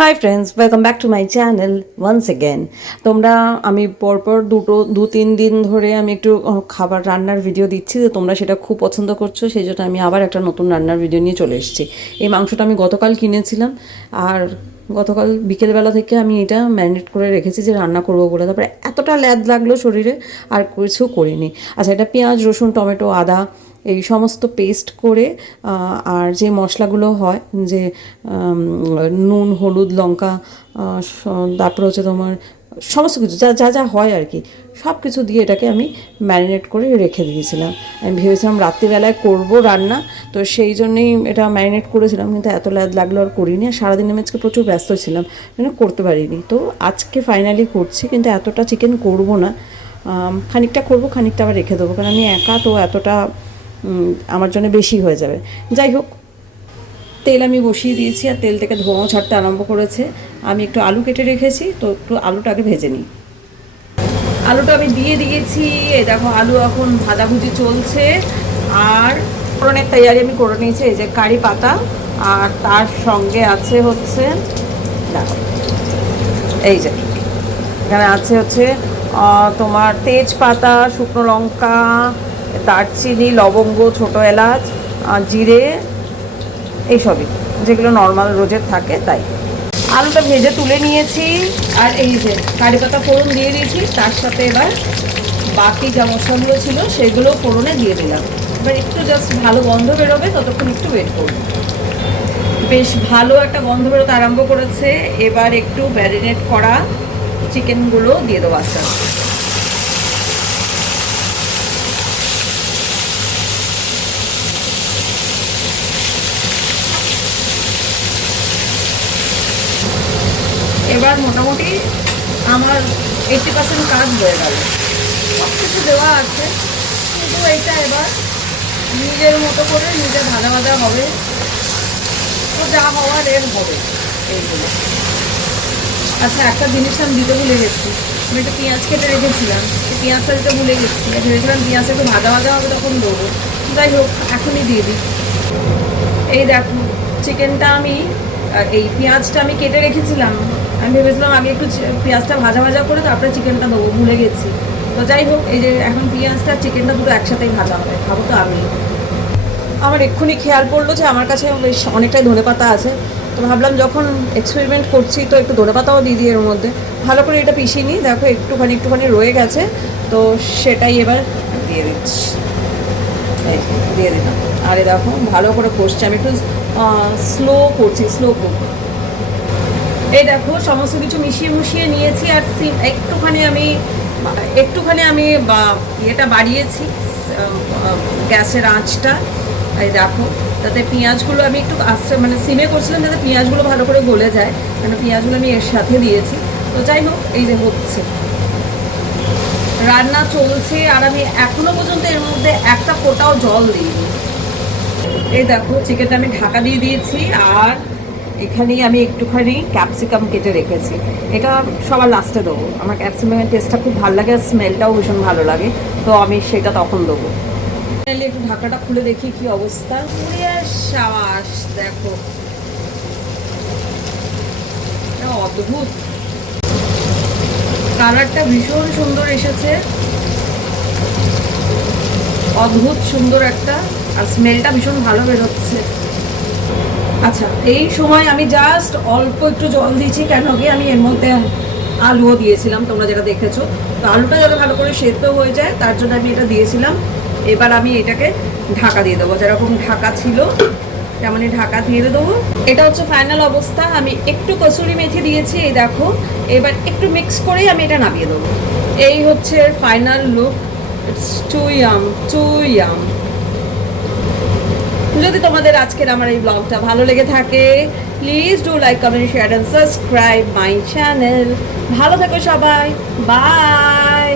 High friends, welcome back to my channel once again. তোমরা আমি পরপর দু তিন দিন ধরে আমি একটু খাবার রান্নার ভিডিও দিচ্ছি, তো তোমরা সেটা খুব পছন্দ করছো, সেই জন্য আমি আবার একটা নতুন রান্নার ভিডিও নিয়ে চলে এসেছি। এই মাংসটা আমি গতকাল কিনেছিলাম, আর গতকাল বিকেলবেলা থেকে আমি এটা ম্যারিনেট করে রেখেছি যে রান্না করবো বলে। তারপরে এতটা ল্যাদ লাগলো শরীরে, আর কিছু করিনি। আচ্ছা, এটা পেঁয়াজ, রসুন, টমেটো, আদা এই সমস্ত পেস্ট করে, আর যে মশলাগুলো হয়, যে নুন, হলুদ, লঙ্কা, তারপরে হচ্ছে তোমার সমস্ত কিছু যা যা যা হয় আর কি, সব কিছু দিয়ে এটাকে আমি ম্যারিনেট করে রেখে দিয়েছিলাম। আমি ভেবেছিলাম রাত্রিবেলায় করবো রান্না, তো সেই জন্যেই এটা ম্যারিনেট করেছিলাম, কিন্তু এত ল্যাদ লাগলো আর করিনি। আর সারাদিন আমি আজকে প্রচুর ব্যস্ত ছিলাম, করতে পারিনি। তো আজকে ফাইনালি করছি, কিন্তু এতটা চিকেন করবো না, খানিকটা করবো, খানিকটা আবার রেখে দেবো, কারণ আমি একা, তো এতটা আমার জন্য বেশি হয়ে যাবে। যাই হোক, তেল আমি বসিয়ে দিয়েছি, আর তেল থেকে ধোঁয়াও ছাড়তে আরম্ভ করেছে। আমি একটু আলু কেটে রেখেছি, তো একটু আলুটাকে ভেজে নিই। আলুটা আমি দিয়ে দিয়েছি, এই দেখো আলু এখন ভাজাভুজি চলছে। আর ফোড়নের তৈয়ারি আমি করে নিয়েছি, এই যে কারি পাতা, আর তার সঙ্গে আছে হচ্ছে, দেখো এই যে এখানে আছে হচ্ছে তোমার তেজপাতা, শুকনো লঙ্কা, দারচিনি, লবঙ্গ, ছোটো এলাচ, জিরে, এইসবই যেগুলো নর্মাল রোজের থাকে। তাই আলুটা ভেজে তুলে নিয়েছি, আর এই যে কারি পাতা ফোড়ন দিয়ে দিয়েছি, তার সাথে এবার বাকি যা মশলাগুলো ছিল সেগুলো ফোড়নে দিয়ে দিলাম। এবার একটু জাস্ট ভালো গন্ধ বেরোবে, ততক্ষণ একটু ওয়েট করব। বেশ ভালো একটা গন্ধ বেরোতে আরম্ভ করেছে। এবার একটু ম্যারিনেট করা চিকেনগুলো দিয়ে দেবো আস্তে আস্তে। এবার মোটামুটি আমার 80% কাজ হয়ে গেল, সব কিছু দেওয়া আছে, কিন্তু এইটা এবার নিজের মতো করে নিজে ভাজা ভাজা হবে, তো যা হওয়ার এর হবে এইগুলো। আচ্ছা, একটা জিনিস আমি দিতে ভুলে গেছি, আমি একটা পেঁয়াজ কেটে রেখেছিলাম, সেই পেঁয়াজটা দিতে ভুলে গেছি। ভেবেছিলাম পেঁয়াজটা একটু ভাজা ভাজা হবে তখন দেবো, যাই হোক এখনই দিয়ে দিই। এই দেখো চিকেনটা আমি, এই পেঁয়াজটা আমি কেটে রেখেছিলাম, আমি ভেবেছিলাম আগে একটু পেঁয়াজটা ভাজা ভাজা করে তারপরে চিকেনটা দেবো, ভুলে গেছি। তো যাই হোক, এই যে এখন পেঁয়াজটা চিকেনটা দুটো একসাথেই ভাজা হবে, খাবো তো আমি। আমার এক্ষুনি খেয়াল পড়লো যে আমার কাছে বেশ অনেকটাই ধনেপাতা আছে, তো ভাবলাম যখন এক্সপেরিমেন্ট করছি তো একটু ধনেপাতাও দিয়ে দিই এর মধ্যে। ভালো করে এটা পিষিয়ে নিই, দেখো একটুখানি একটুখানি রয়ে গেছে, তো সেটাই এবার দিয়ে দিচ্ছি। এই দিয়ে দিলাম, আর এ দেখো ভালো করে কষছি, আমি একটু স্লো করছি, স্লো কুক। এই দেখো সমস্ত কিছু মিশিয়ে মুশিয়ে নিয়েছি, আর একটুখানি আমি ইয়েটা বাড়িয়েছি, গ্যাসের আঁচটা। এই দেখো, তাতে পেঁয়াজগুলো আমি একটু আস্তে মানে সিমে করছিলাম, যাতে পেঁয়াজগুলো ভালো করে গলে যায়, কারণ পেঁয়াজগুলো আমি এর সাথে দিয়েছি। তো যাই হোক, এই যে হচ্ছে রান্না চলছে, আর আমি এখনো পর্যন্ত এর মধ্যে একটা ফোঁটাও জল দিইনি। এই দেখো চিকেনটা আমি ঢাকা দিয়ে দিয়েছি, আর এখানেই আমি একটুখানি ক্যাপসিকাম কেটে রেখেছি, এটা সবার লাস্টে দেবো। আমার ক্যাপসিকামের টেস্টটা খুব ভালো লাগে, আর স্মেলটাও ভীষণ ভালো লাগে, তো আমি সেটা তখন দেবো। একটু ঢাকাটা খুলে দেখি কি অবস্থা। সাবাস, দেখো অদ্ভুত কালারটা, ভীষণ সুন্দর এসেছে, অদ্ভুত সুন্দর একটা, আর স্মেলটা ভীষণ ভালো বেরোচ্ছে। আচ্ছা, এই সময় আমি জাস্ট অল্প একটু জল দিয়েছি, কেন কি আমি এর মধ্যে আলুও দিয়েছিলাম, তোমরা যেটা দেখেছো, তো আলুটা যাতে ভালো করে সেদ্ধ হয়ে যায় তার জন্য আমি এটা দিয়েছিলাম। এবার আমি এটাকে ঢাকা দিয়ে দেবো, যেরকম ঢাকা ছিল তেমনই ঢাকা দিয়ে দেবো। এটা হচ্ছে ফাইনাল অবস্থা। আমি একটু কসুরি মেথি দিয়েছি, এই দেখো, এবার একটু মিক্স করেই আমি এটা নামিয়ে দেবো। এই হচ্ছে final look. It's too yum, too yum. যদি তোমাদের আজকের আমার এই ব্লগটা ভালো লেগে থাকে, please do like, comment, share and subscribe my channel. ভালো থেকো সবাই, বাই।